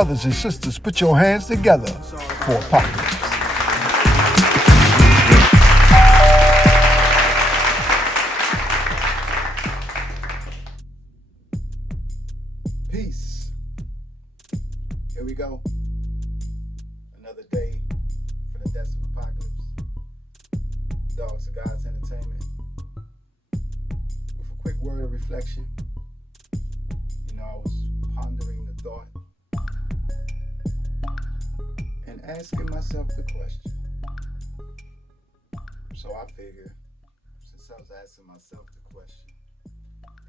brothers and sisters, put your hands together for Apocalypse. Peace. Here we go. Another day for the Deaths of Apocalypse. Dogs of God's Entertainment. With a quick word of reflection. I was pondering the thought and asking myself the question. So I figured, since I was asking myself the question,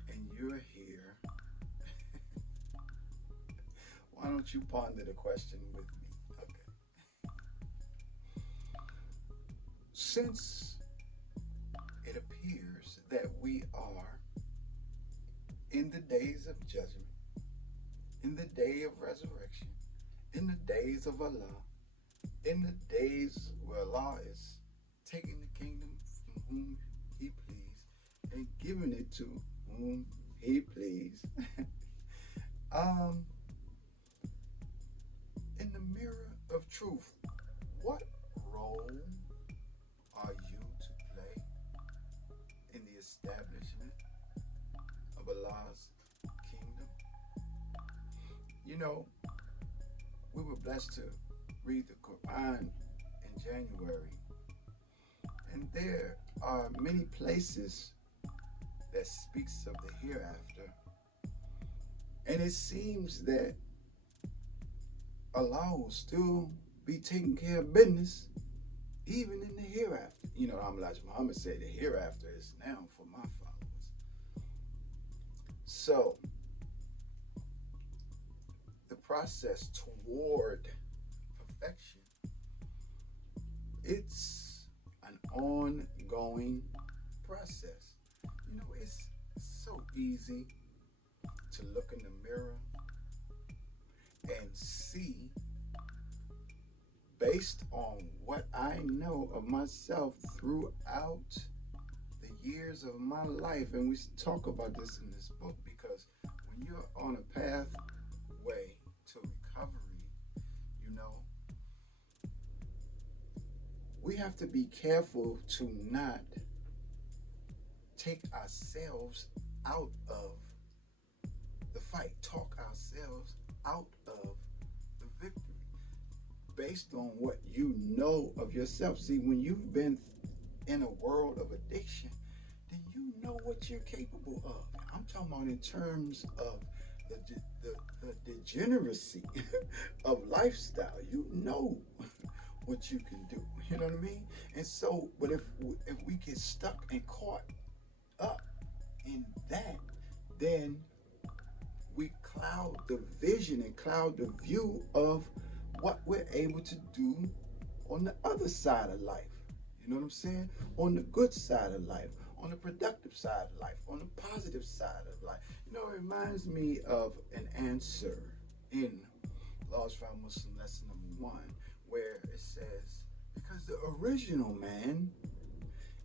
and you're here, why don't you ponder the question with me? Okay. Since it appears that we are in the days of judgment, in the day of resurrection, in the days of Allah, in the days where Allah is taking the kingdom from whom He please and giving it to whom He please. In the mirror of truth, what role are you to play in the establishment of Allah's kingdom? We were blessed to read the Quran in January, and there are many places that speaks of the hereafter, and it seems that Allah will still be taking care of business even in the hereafter. Elijah Muhammad said the hereafter is now for my followers. So the process toward perfection, it's an ongoing process. It's so easy to look in the mirror and see, based on what I know of myself throughout the years of my life, and we talk about this in this book, because when you're on a pathway to recovery, we have to be careful to not take ourselves out of the fight, talk ourselves out of the victory based on what you know of yourself. See, when you've been in a world of addiction, then you know what you're capable of. I'm talking about in terms of the degeneracy of lifestyle. You know what you can do. You know what I mean? And so, but if we get stuck and caught up in that, then we cloud the vision and cloud the view of what we're able to do on the other side of life. You know what I'm saying? On the good side of life, on the productive side of life, on the positive side of life. It reminds me of an answer in Lost Found Muslim lesson number 1, where it says, because the original man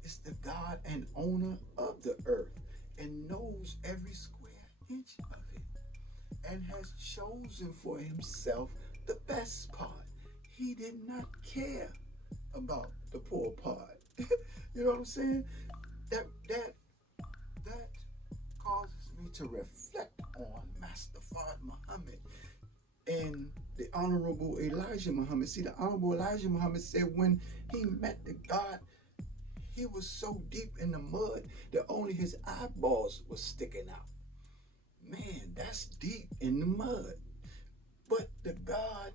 is the God and owner of the earth and knows every square inch of it, and has chosen for himself the best part. He did not care about the poor part. You know what I'm saying? That causes me to reflect on Master Fard Muhammad and the Honorable Elijah Muhammad. See, the Honorable Elijah Muhammad said when he met the God, he was so deep in the mud that only his eyeballs were sticking out. Man, that's deep in the mud. But the God,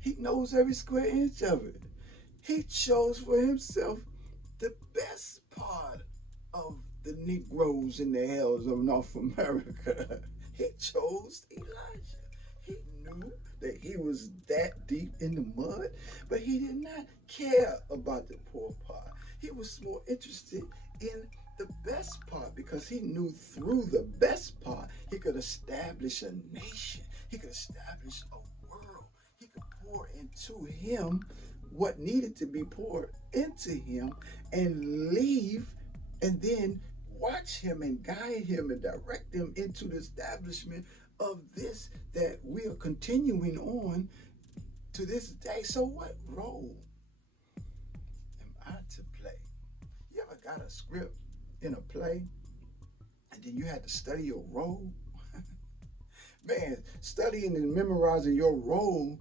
He knows every square inch of it. He chose for himself the best part of the Negroes in the hills of North America. He chose Elijah. He knew that he was that deep in the mud, but he did not care about the poor part. He was more interested in the best part, because he knew through the best part he could establish a nation. He could establish a world. He could pour into him what needed to be poured into him and leave, and then watch him and guide him and direct him into the establishment of this that we are continuing on to this day. So what role am I to play? You ever got a script in a play and then you had to study your role? Man, studying and memorizing your role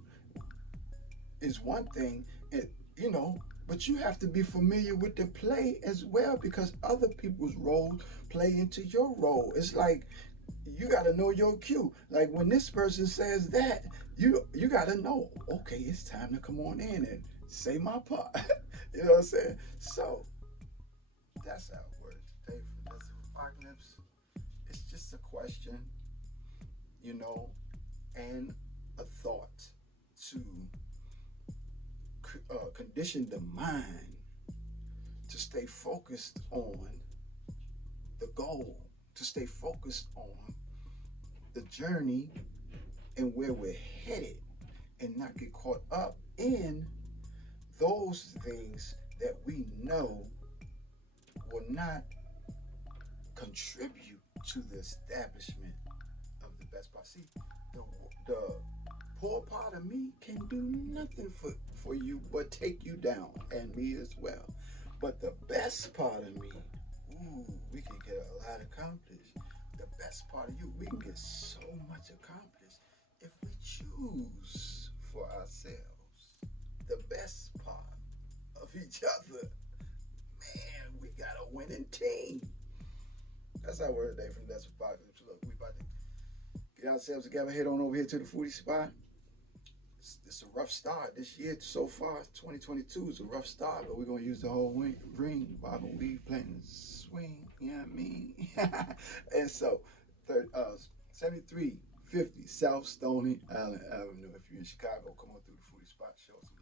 is one thing, and you know, but you have to be familiar with the play as well because other people's roles play into your role. It's like you got to know your cue. Like when this person says that, you got to know. Okay, it's time to come on in and say my part. You know what I'm saying? So that's how it works today for this apocalypse. It's just a question, you know, and a thought to condition the mind to stay focused on the goal, to stay focused on the journey and where we're headed, and not get caught up in those things that we know will not contribute to the establishment of the best part. See, the poor part of me can do nothing for you but take you down, and me as well. But the best part of me, ooh, we can get a lot accomplished. The best part of you, we can get so much accomplished if we choose for ourselves the best part of each other. Man, we got a winning team. That's our word today from That's Apocalypse. Look, we about to get ourselves together, head on over here to the foodie spot. It's a rough start this year so far. 2022 is a rough start, but we're gonna use the whole ring, bob and weave, planting swing. You know what I mean? And so, 7350 South Stony Island Avenue. If you're in Chicago, come on through the foodie spot, show some